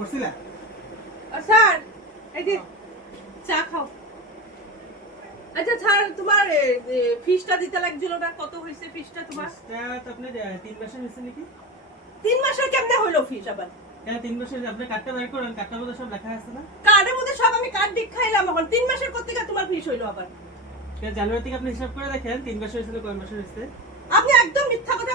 করছিলা? স্যার এই যে চা খাও। আচ্ছা স্যার তোমার ফিসটা দিতে লাগছিল না? কত হয়েছে ফিসটা তোমার? তো তিন মাসের হয়েছে নাকি? তিন মাসের কেমনে হলো ফিস আবার? কেন তিন মাসের? আপনি কার্ডটা বের করেন কার্ডটার মধ্যে সব লেখা আছে না? কার্ডের মধ্যে সব আমি কার্ড দিক খাইলাম এখন তিন মাসের কত থেকে তোমার ফিস হইল আবার? জানুয়ারি থেকে আপনি হিসাব করে দেখেন তিন মাসের হয়েছিল কয় মাসের হয়েছে? আপনি একদম মিথ্যা কথা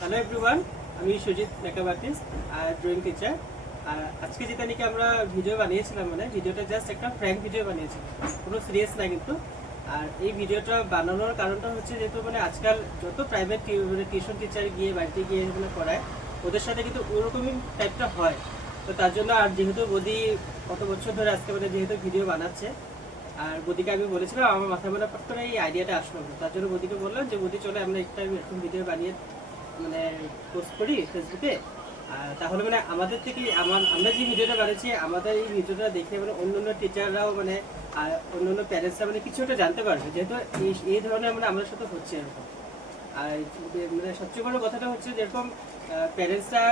হ্যালো এভরিওয়ান আমি মেকআপ আর্টিস্ট আর ড্রয়িং টিচার আর আজকে যেটা নাকি আমরা ভিডিও বানিয়েছিলাম মানে ভিডিওটা জাস্ট একটা ফ্র্যাঙ্ক ভিডিও বানিয়েছিলাম। কোনো সিরিয়াস না কিন্তু। আর এই ভিডিওটা বানানোর কারণটা হচ্ছে যেহেতু মানে আজকাল যত প্রাইভেট টিউশন টিচার গিয়ে বাড়িতে গিয়ে মানে পড়ায়, ওদের সাথে কিন্তু ওরকমই টাইপটা হয়। তো তার জন্য আর যেহেতু বদি কত বছর ধরে আজকে মানে যেহেতু ভিডিও বানাচ্ছে আর বদিকে আমি বলেছিলাম, আমার মাথায় মনে পট করে এই আইডিয়াটা আসলো। তার জন্য বদিকে বললাম যে বদি চলে আমরা একটা এরকম ভিডিও বানিয়ে মানে পোস্ট করি ফেসবুকে আর তাহলে মানে আমাদের থেকে আমার, আমরা যে ভিডিওটা বানিয়েছি আমাদের এই ভিডিওটা দেখে মানে অন্য অন্য টিচাররাও মানে আর অন্য অন্য প্যারেন্টসরা মানে কিছুটা জানতে পারবে। যেহেতু এই এই ধরনের মানে আমাদের সাথে হচ্ছে এরকম। আর মানে সবচেয়ে বড় কথাটা হচ্ছে যেরকম প্যারেন্টসরা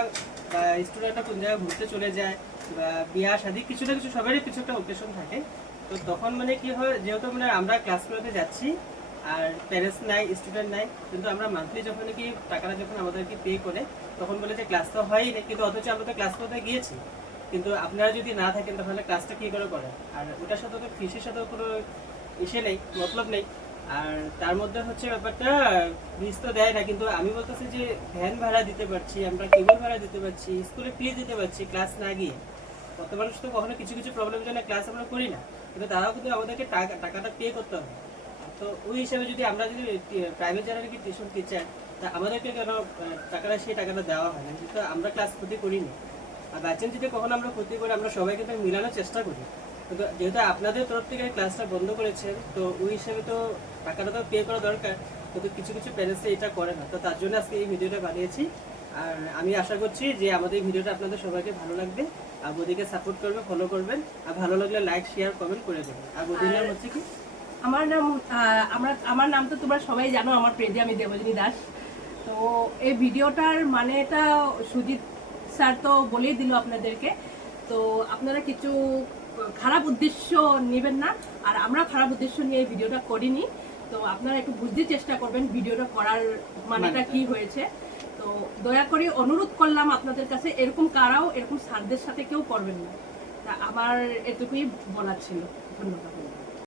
বা স্টুডেন্টরা কোন জায়গায় ঘুরতে চলে যায় বা বিয়া, শাদী, কিছু না কিছু সবারই কিছু একটা ওকেশন থাকে। তো তখন মানে কি হয়, যেহেতু মানে আমরা ক্লাসগুলোতে যাচ্ছি, আর প্যারেন্টস নাই স্টুডেন্ট নাই, কিন্তু আমরা মান্থলি যখন কি টাকাটা যখন আমাদেরকে পে করে, তখন বলে যে ক্লাস তো হয়ই না কিন্তু অথচ আমরা তো ক্লাস করতে গিয়েছি। কিন্তু আপনারা যদি না থাকেন, তাহলে ক্লাসটা কি করে করেন? আর ওটার সাথে তো ফিসের সাথেও কোনো ইসে নেই, মতলব নেই। আর তার মধ্যে হচ্ছে ব্যাপারটা ফিস তো দেয় না, কিন্তু আমি বলতেছি যে ভ্যান ভাড়া দিতে পারছি, আমরা কেবল ভাড়া দিতে পারছি স্কুলে ফিস দিতে পারছি ক্লাস না গিয়ে। কত মানুষ তো কখনো কিছু কিছু প্রবলেমের জন্য ক্লাস আমরা করি না। কিন্তু তারাও কিন্তু আমাদেরকে টাকাটা পে করতে হবে। তো ওই হিসাবে যদি আমরা যদি প্রাইভেট যারা নাকি টিউশন টিচার তা আমাদেরকে কেন টাকাটা, সেই টাকাটা দেওয়া হয় না? কিন্তু আমরা ক্লাস ক্ষতি করিনি। আর বাচ্চান যদি কখনো আমরা ক্ষতি করি, আমরা সবাই কিন্তু মিলানোর চেষ্টা করি। কিন্তু যেহেতু আপনাদের তরফ থেকে ক্লাসটা বন্ধ করেছেন, তো ওই হিসাবে তো টাকাটা তো পে করা দরকার। কিন্তু কিছু কিছু প্যারেন্টসরা এটা করে না। তো তার জন্য আজকে এই ভিডিওটা বানিয়েছি। আর আমি আশা করছি যে আমাদের এই ভিডিওটা আপনাদের সবাইকে ভালো লাগবে। আর বদিকে সাপোর্ট করবে ফলো করবেন আর ভালো লাগলে লাইক শেয়ার কমেন্ট করে দেবেন। আর বদির নাম হচ্ছে কি? আমার নাম আমরা আমার নাম তো তোমরা সবাই জানো আমার পেজে আমি দেবজিনী দাস। তো এই ভিডিওটার মানেটা সুজিত স্যার তো বলেই দিল আপনাদেরকে। তো আপনারা কিছু খারাপ উদ্দেশ্য নেবেন না আর আমরা খারাপ উদ্দেশ্য নিয়ে এই ভিডিওটা করিনি। তো আপনারা একটু বুঝতে চেষ্টা করবেন ভিডিওটা করার মানেটা। কি হয়েছে। দয়া করে অনুরোধ করলাম আপনাদের কাছে, এরকম কারাও, এরকম স্যারদের সাথে কেউ করবেন না। তা আমার এটুকুই বলার ছিল। ধন্যবাদ।